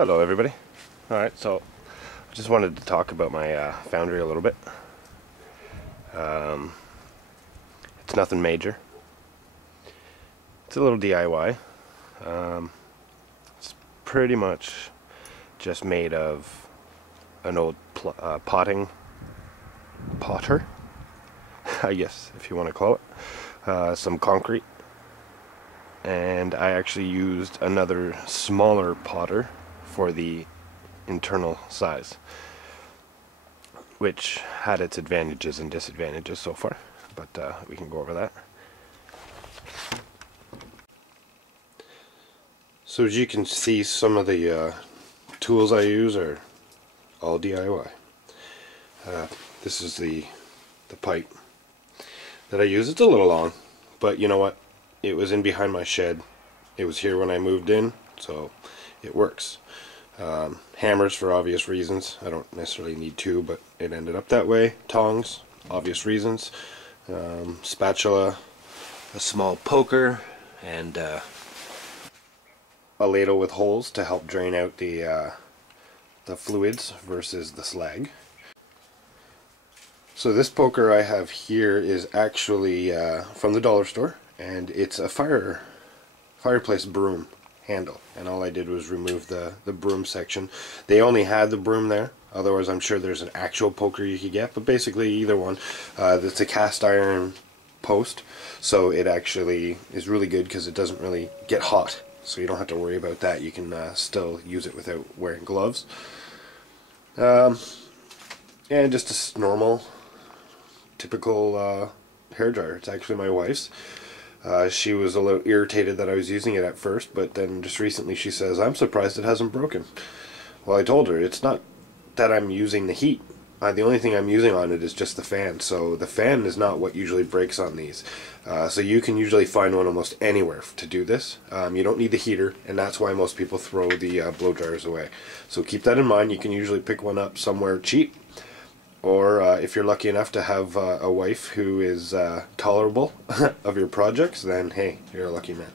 Hello everybody. Alright, so I just wanted to talk about my Foundry a little bit. It's nothing major. It's a little DIY. It's pretty much just made of an old potter, I guess if you want to call it, some concrete, and I actually used another smaller potter for the internal size, which had its advantages and disadvantages so far, but we can go over that. So as you can see, some of the tools I use are all DIY. This is the pipe that I use. It's a little long, but you know what? It was in behind my shed. It was here when I moved in, so it works. Hammers for obvious reasons. I don't necessarily need two, but it ended up that way. Tongs, obvious reasons. Spatula, a small poker, and a ladle with holes to help drain out the fluids versus the slag. So this poker I have here is actually from the dollar store, and it's a fireplace broom handle, and all I did was remove the broom section. They only had the broom there, otherwise I'm sure there's an actual poker you could get, but basically either one. It's a cast iron post, so it actually is really good because it doesn't really get hot, so you don't have to worry about that. You can still use it without wearing gloves. And just a normal, typical hair dryer. It's actually my wife's. She was a little irritated that I was using it at first, but then just recently she says, "I'm surprised it hasn't broken." Well, I told her it's not that I'm using the heat. The only thing I'm using on it is just the fan. So the fan is not what usually breaks on these. So you can usually find one almost anywhere to do this. You don't need the heater, and that's why most people throw the blow dryers away. So keep that in mind. You can usually pick one up somewhere cheap. Or if you're lucky enough to have a wife who is tolerable of your projects, then hey, you're a lucky man.